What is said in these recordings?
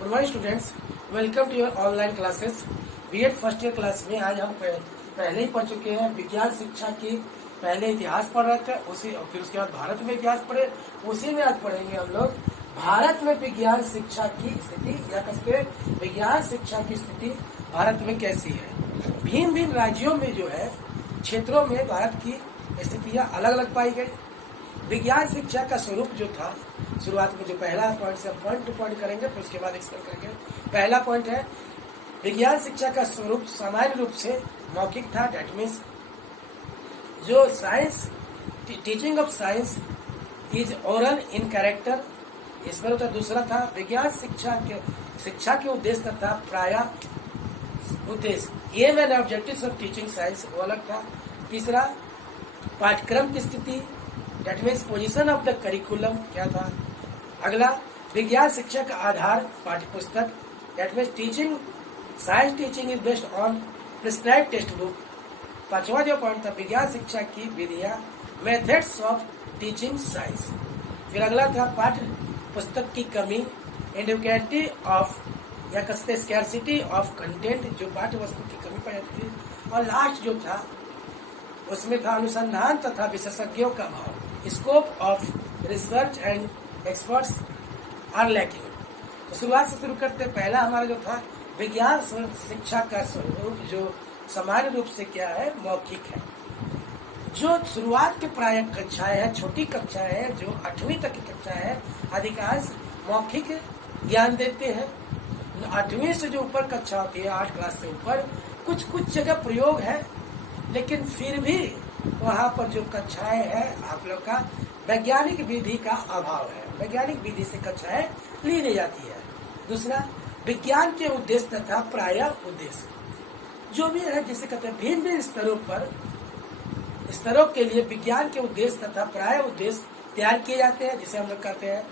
Good morning students, welcome to your online classes. BEd first year class में आज हम पहले ही पढ़ चुके हैं विज्ञान शिक्षा की। पहले इतिहास पढ़ रहे थे, उसी और फिर उसके बाद भारत में इतिहास पढ़े, उसी में आज पढ़ेंगे हम लोग भारत में विज्ञान शिक्षा की स्थिति, या कहते विज्ञान शिक्षा की स्थिति भारत में कैसी है। भिन्न भिन्न राज्यों में जो है क्षेत्रों में भारत की स्थितियां अलग अलग पाई गई। विज्ञान शिक्षा का स्वरूप जो था, शुरुआत में जो पहला पॉइंट से पॉइंट टू पॉइंट करेंगे, फिर उसके बाद एक्सप्लेन करेंगे। पहला पॉइंट है विज्ञान शिक्षा का स्वरूप सामान्य रूप से मौखिक था। डेट मीन्स जो science, teaching of science is oral in character, इसमें होता। दूसरा था विज्ञान शिक्षा के उद्देश्य तथा प्राय उद्देश्य aim and objectives of teaching science, वो अलग था। तीसरा पाठ्यक्रम की स्थिति, that means position of the curriculum क्या था। अगला विज्ञान शिक्षा का आधार पाठ्यपुस्तक, that means teaching science teaching is based on prescribe textbook. पांचवा जो पॉइंट था विज्ञान शिक्षा की विधियां, मेथड्स ऑफ टीचिंग साइंस। फिर अगला था पाठ्य पुस्तक की कमी, इनडिक्वेटी ऑफ या कसते स्कैरसिटी ऑफ कंटेंट, जो पाठ्य वस्तु की कमी पाई जाती थी। और लास्ट जो था उसमें था अनुसंधान तथा विशेषज्ञों का अभाव, scope of research and experts are lacking. तो शुरुआत से शुरू करते, पहला हमारा जो था विज्ञान शिक्षा का स्वरूप जो सामान्य रूप से क्या है, मौखिक है। जो शुरुआत के प्राय कक्षाएं हैं, छोटी कक्षाएं हैं, जो 8वीं तक की कक्षा है, अधिकांश मौखिक ज्ञान देते हैं। 8वीं से जो ऊपर कक्षा होती है, 8 क्लास से ऊपर, कुछ जगह प्रयोग है, लेकिन फिर भी वहाँ पर जो कक्षाएं हैं आप लोग का वैज्ञानिक विधि का अभाव है। वैज्ञानिक विधि से कक्षाएं ली नहीं जाती है। दूसरा विज्ञान के उद्देश्य तथा प्राय उद्देश्य, जो भी है जिसे कहते हैं भिन्न भिन्न स्तरों के लिए विज्ञान के उद्देश्य तथा प्राय उद्देश्य तैयार किए जाते हैं, जिसे हम लोग कहते हैं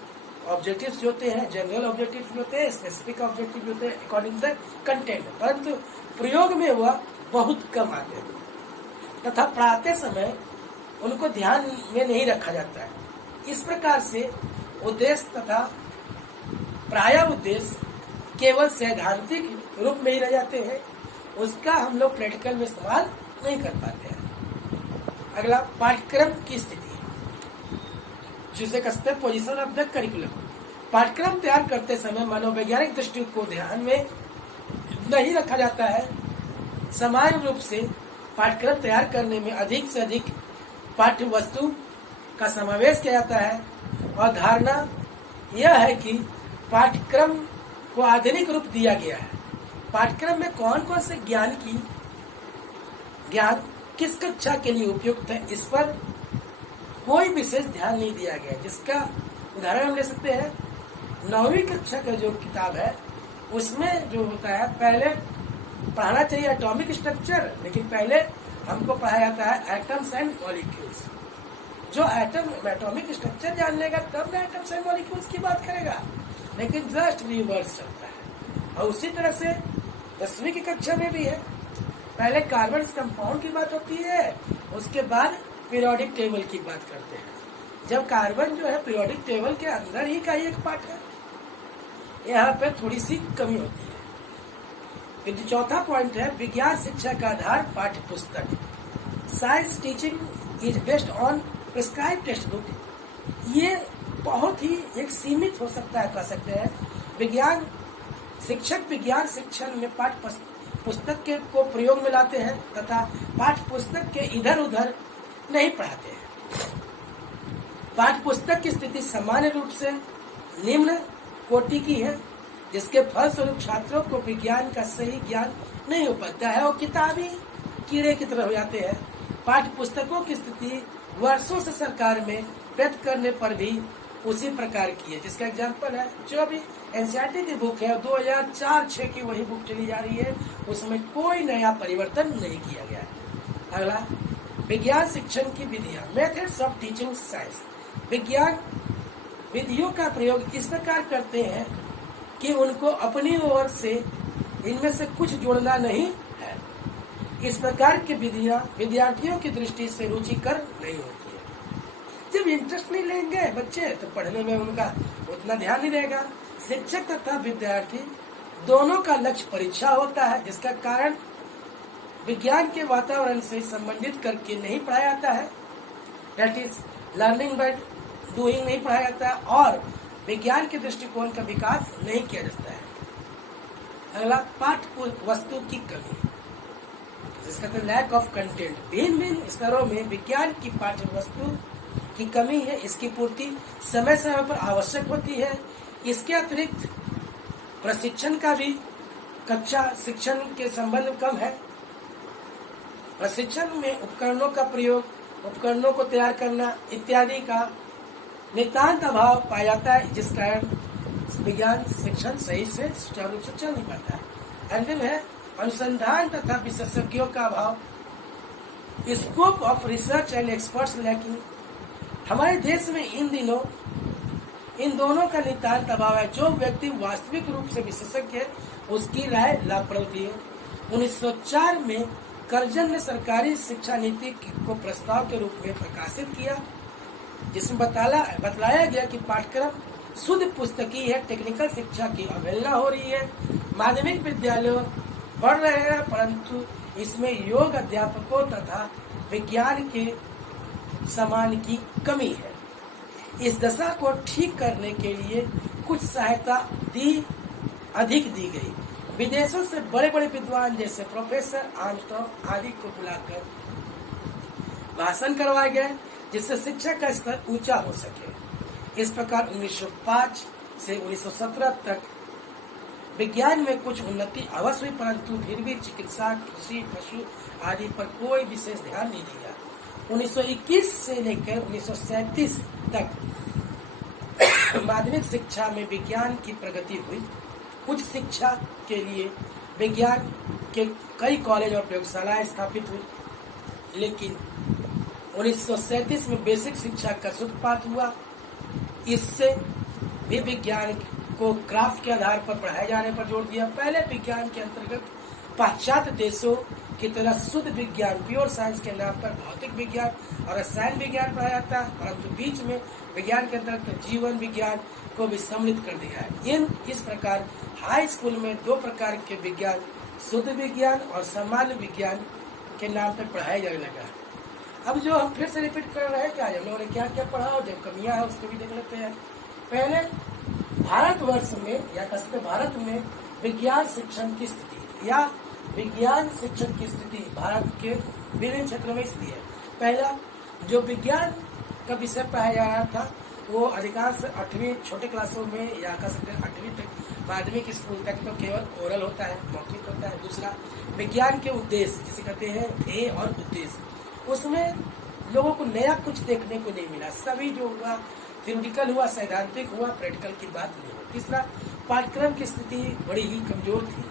ऑब्जेक्टिव्स जो होते हैं, जनरल ऑब्जेक्टिव्स भी होते हैं, स्पेसिफिक ऑब्जेक्टिव भी होते हैं अकॉर्डिंग टू द कंटेंट, परंतु प्रयोग में वह बहुत कम आते हैं तथा पढ़ाते समय उनको ध्यान में नहीं रखा जाता है। इस प्रकार से उद्देश्य तथा प्राय उद्देश्य केवल सैद्धांतिक रूप में ही रह जाते हैं, उसका हम लोग प्रैक्टिकल में इस्तेमाल नहीं कर पाते हैं। अगला पाठ्यक्रम की स्थिति, जिसे कहते हैं पोजीशन ऑफ द करिकुलम। पाठ्यक्रम तैयार करते समय मनोवैज्ञानिक दृष्टि को ध्यान में नहीं रखा जाता है। सामान्य रूप से पाठ्यक्रम तैयार करने में अधिक से अधिक पाठ्य वस्तु का समावेश किया जाता है, और धारणा यह है कि पाठ्यक्रम को आधुनिक रूप दिया गया है। पाठ्यक्रम में कौन कौन से ज्ञान किस कक्षा के लिए उपयुक्त है, इस पर कोई विशेष ध्यान नहीं दिया गया है। जिसका उदाहरण हम ले सकते हैं, 9वीं कक्षा का जो किताब है उसमें जो होता है, पहले पढ़ाना चाहिए एटॉमिक स्ट्रक्चर, लेकिन पहले हमको पढ़ाया जाता है एटम्स एंड मॉलिक्यूल्स। जो एटॉमिक स्ट्रक्चर जान लेगा तब ना एटम्स एंड मॉलिक्यूल्स की बात करेगा, लेकिन जस्ट रिवर्स चलता है। और उसी तरह से 10वीं की कक्षा में भी है, पहले कार्बन कंपाउंड की बात होती है, उसके बाद पीरियोडिक टेबल की बात करते हैं। जब कार्बन जो है पीरियोडिक टेबल के अंदर ही का ही एक पार्ट है, यहाँ पे थोड़ी सी कमी होती है। फिर चौथा पॉइंट है विज्ञान शिक्षा का आधार पाठ्य पुस्तक। Science teaching is based on prescribe text book. ये बहुत ही एक सीमित हो सकता है, कह सकते हैं। शिक्षक विज्ञान शिक्षण में पाठ्य पुस्तक के को प्रयोग में लाते हैं तथा पाठ्य पुस्तक के इधर उधर नहीं पढ़ाते हैं। पाठ्य पुस्तक की स्थिति सामान्य रूप से निम्न कोटि की है, जिसके फलस्वरूप छात्रों को विज्ञान का सही ज्ञान नहीं हो पाता है और किताबी कीड़े की तरह हो जाते हैं। पाठ्य पुस्तकों की स्थिति वर्षों से सरकार में व्यक्त करने पर भी उसी प्रकार की है। जिसका एग्जाम्पल है जो अभी एनसीईआरटी की बुक है, 2004-06 की वही बुक चली जा रही है, उसमें कोई नया परिवर्तन नहीं किया गया है। अगला विज्ञान शिक्षण की विधियां, मेथड्स ऑफ टीचिंग साइंस। विज्ञान विधियों का प्रयोग इस प्रकार करते हैं कि उनको अपनी ओर से इनमें से कुछ जोड़ना नहीं है। इस प्रकार की विधियां विद्यार्थियों की दृष्टि से रुचिकर नहीं होती है। जब इंटरेस्ट नहीं लेंगे बच्चे तो पढ़ने में उनका उतना ध्यान नहीं रहेगा। शिक्षक तथा विद्यार्थी दोनों का लक्ष्य परीक्षा होता है, जिसका कारण विज्ञान के वातावरण से संबंधित करके नहीं पढ़ाया जाता है, that is learning by doing नहीं पढ़ाया जाता है, और विज्ञान के दृष्टिकोण का विकास नहीं किया जाता है। अगला, पाठ्य वस्तु की कमी, जिसका लैक ऑफ कंटेंट। भिन्न भिन्न स्तरों में विज्ञान की पाठ्य वस्तु की कमी है। इसकी पूर्ति समय समय पर आवश्यक होती है। इसके अतिरिक्त प्रशिक्षण का भी कक्षा शिक्षण के संबंध कम है। प्रशिक्षण में उपकरणों का प्रयोग, उपकरणों को तैयार करना इत्यादि का नितांत अभाव पाया जाता है, जिस कारण विज्ञान शिक्षण सही से सुचारू रूप से चल नहीं पाता है। अंतिम है अनुसंधान तथा विशेषज्ञों का अभाव, scope of research and experts lacking. हमारे देश में इन दिनों इन दोनों का नितांत अभाव है। जो व्यक्ति वास्तविक रूप से विशेषज्ञ है, उसकी राय लाभप्रद होती है। 1904 में कर्जन ने सरकारी शिक्षा नीति को प्रस्ताव के रूप में प्रकाशित किया, जिसमें बतलाया गया कि पाठ्यक्रम शुद्ध पुस्तकीय है, टेक्निकल शिक्षा की अवहेलना हो रही है। माध्यमिक विद्यालय बढ़ रहे हैं, परंतु इसमें योग अध्यापकों तथा विज्ञान के समान की कमी है। इस दशा को ठीक करने के लिए कुछ सहायता अधिक दी गई। विदेशों से बड़े बड़े विद्वान जैसे प्रोफेसर आर्मस्ट्रांग आदि को बुलाकर भाषण करवाए गए, जिससे शिक्षा का स्तर ऊंचा हो सके। इस प्रकार 1905 से 1917 तक विज्ञान में कुछ उन्नति अवश्य हुई, परंतु फिर भी चिकित्सा, कृषि, पशु आदि पर कोई विशेष ध्यान नहीं दिया। 1921 से लेकर 1937 तक माध्यमिक शिक्षा में विज्ञान की प्रगति हुई। उच्च शिक्षा के लिए विज्ञान के कई कॉलेज और प्रयोगशालाएं स्थापित हुई, लेकिन 1937 में बेसिक शिक्षा का सूत्रपात हुआ। इससे भी विज्ञान को क्राफ्ट के आधार पर पढ़ाए जाने पर जोर दिया। पहले विज्ञान के अंतर्गत पाश्चात्य देशों की तरह शुद्ध विज्ञान, प्योर साइंस के नाम पर भौतिक विज्ञान और रसायन विज्ञान पढ़ाया जाता है, परंतु बीच में विज्ञान के अंतर्गत जीवन विज्ञान को भी सम्मिलित कर दिया है। इस प्रकार हाई स्कूल में दो प्रकार के विज्ञान, शुद्ध विज्ञान और सामान्य विज्ञान के नाम पर पढ़ाया जाने लगा। अब जो हम फिर से रिपीट कर रहे हैं कि आज हम लोगों ने क्या क्या पढ़ा और जो कमियां हैं उसको भी देख लेते हैं। पहले भारतवर्ष में या कसते भारत में विज्ञान शिक्षण की स्थिति या विज्ञान शिक्षण की स्थिति भारत के विभिन्न क्षेत्रों में इसलिए है। पहला, जो विज्ञान का विषय पढ़ाया जा रहा था वो अधिकांश 8वीं छोटे क्लासों में या कह सकते हैं 8वीं तक माध्यमिक स्कूल तक तो केवल ओरल होता है, मौखिक होता है। दूसरा, विज्ञान के उद्देश्य जिसे कहते हैं ध्येय और उद्देश्य, उसमें लोगों को नया कुछ देखने को नहीं मिला। सभी जो हुआ थ्योरेटिकल हुआ, सैद्धांतिक हुआ, प्रैक्टिकल की बात नहीं हुई। तीसरा, पाठ्यक्रम की स्थिति बड़ी ही कमजोर थी,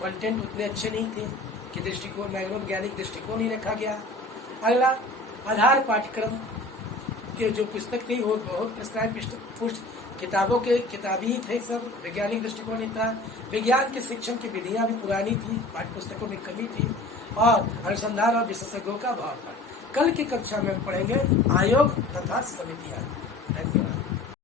कंटेंट उतने अच्छे नहीं थे कि दृष्टिकोण मनोवैज्ञानिक दृष्टिकोण ही रखा गया। अगला, आधार पाठ्यक्रम के जो पुस्तक थी वो बहुत प्रिस्क्राइब किताबों के किताबी थे, सब वैज्ञानिक दृष्टिकोण नहीं था। विज्ञान के शिक्षण की विधियां भी पुरानी थी, पाठ्य पुस्तकों में कमी थी और अनुसंधान और विशेषज्ञों का अभाव था। कल की कक्षा में पढ़ेंगे आयोग तथा समितियां।